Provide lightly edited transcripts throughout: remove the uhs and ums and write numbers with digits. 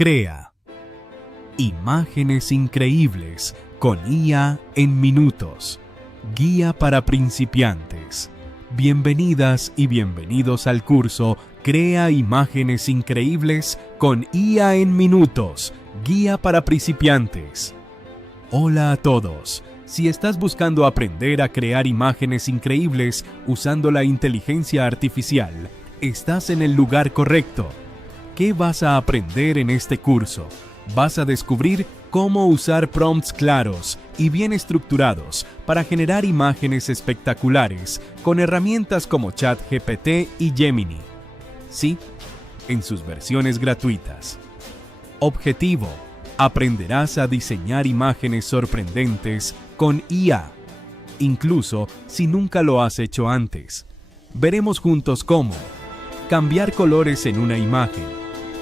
Crea. Imágenes increíbles con IA en minutos. Guía para principiantes. Bienvenidas y bienvenidos al curso Crea imágenes increíbles con IA en minutos. Guía para principiantes. Hola a todos. Si estás buscando aprender a crear imágenes increíbles usando la inteligencia artificial, estás en el lugar correcto. ¿Qué vas a aprender en este curso? Vas a descubrir cómo usar prompts claros y bien estructurados para generar imágenes espectaculares con herramientas como ChatGPT y Gemini. Sí, en sus versiones gratuitas. Objetivo: aprenderás a diseñar imágenes sorprendentes con IA, incluso si nunca lo has hecho antes. Veremos juntos cómo cambiar colores en una imagen,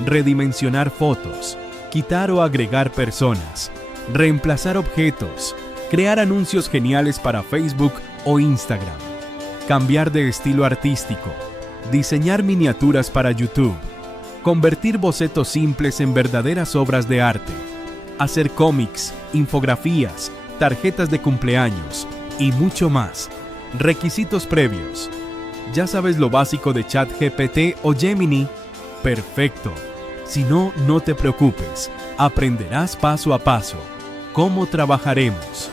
redimensionar fotos, quitar o agregar personas, reemplazar objetos, crear anuncios geniales para Facebook o Instagram, cambiar de estilo artístico, diseñar miniaturas para YouTube, convertir bocetos simples en verdaderas obras de arte, hacer cómics, infografías, tarjetas de cumpleaños y mucho más. Requisitos previos. ¿Ya sabes lo básico de ChatGPT o Gemini? Perfecto. Si no, no te preocupes. Aprenderás paso a paso. ¿Cómo trabajaremos?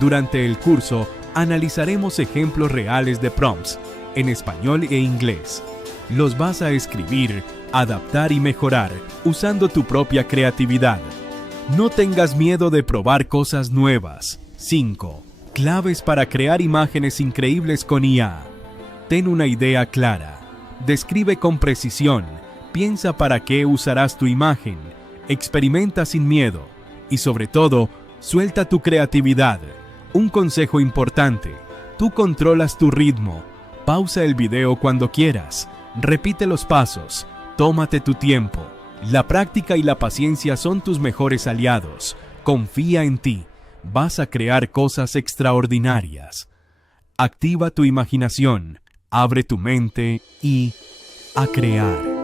Durante el curso, analizaremos ejemplos reales de prompts en español e inglés. Los vas a escribir, adaptar y mejorar usando tu propia creatividad. No tengas miedo de probar cosas nuevas. 5. Claves para crear imágenes increíbles con IA. Ten una idea clara. Describe con precisión. Piensa para qué usarás tu imagen. Experimenta sin miedo. Y sobre todo, suelta tu creatividad. Un consejo importante. Tú controlas tu ritmo. Pausa el video cuando quieras. Repite los pasos. Tómate tu tiempo. La práctica y la paciencia son tus mejores aliados. Confía en ti. Vas a crear cosas extraordinarias. Activa tu imaginación, abre tu mente y a crear.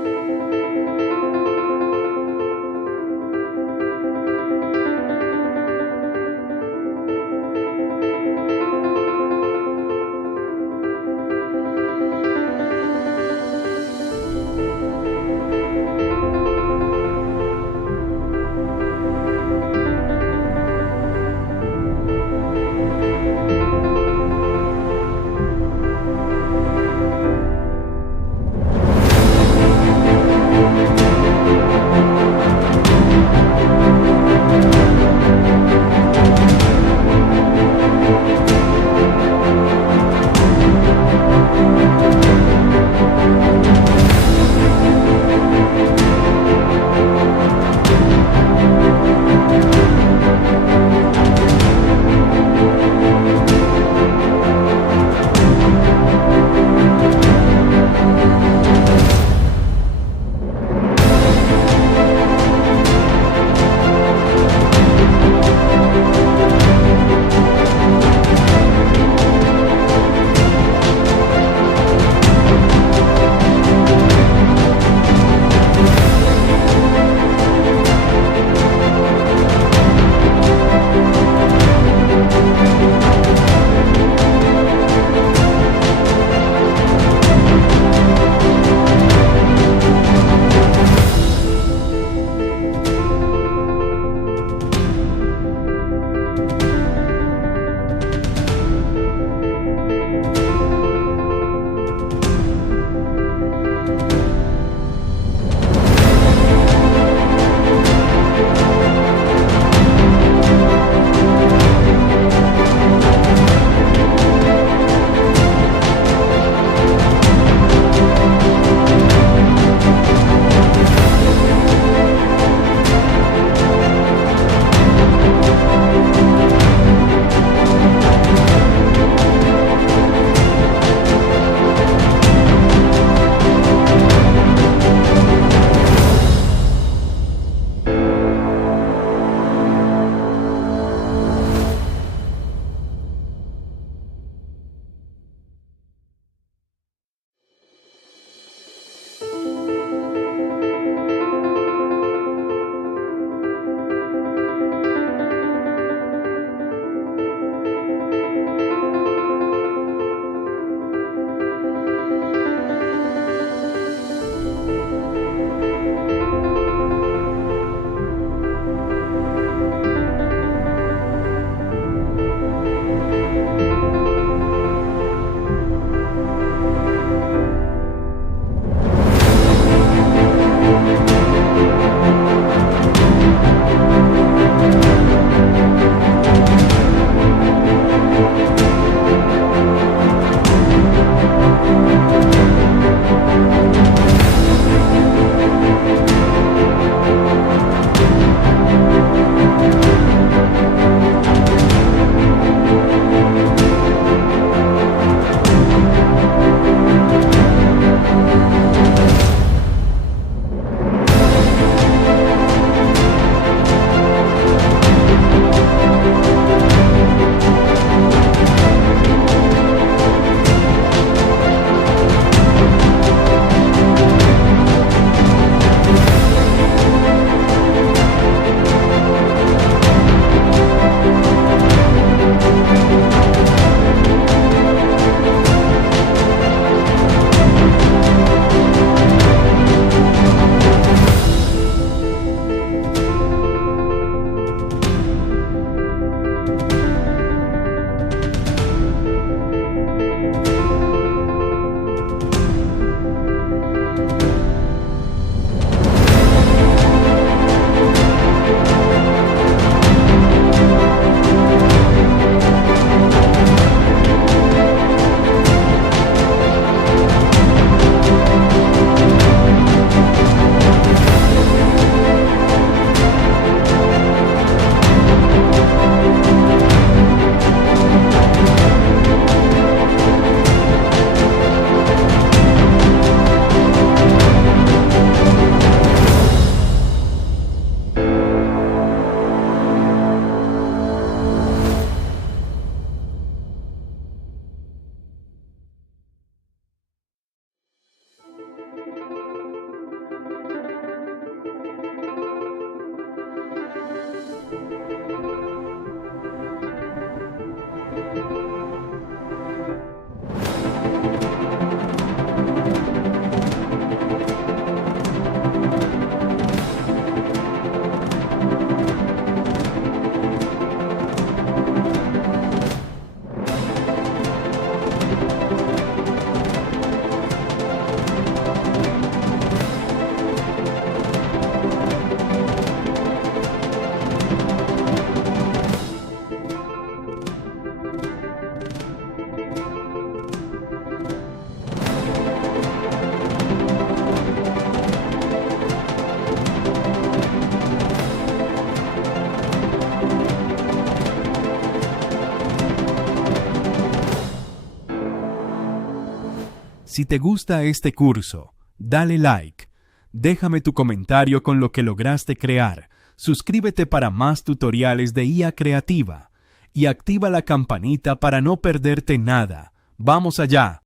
Si te gusta este curso, dale like, déjame tu comentario con lo que lograste crear, suscríbete para más tutoriales de IA creativa y activa la campanita para no perderte nada. ¡Vamos allá!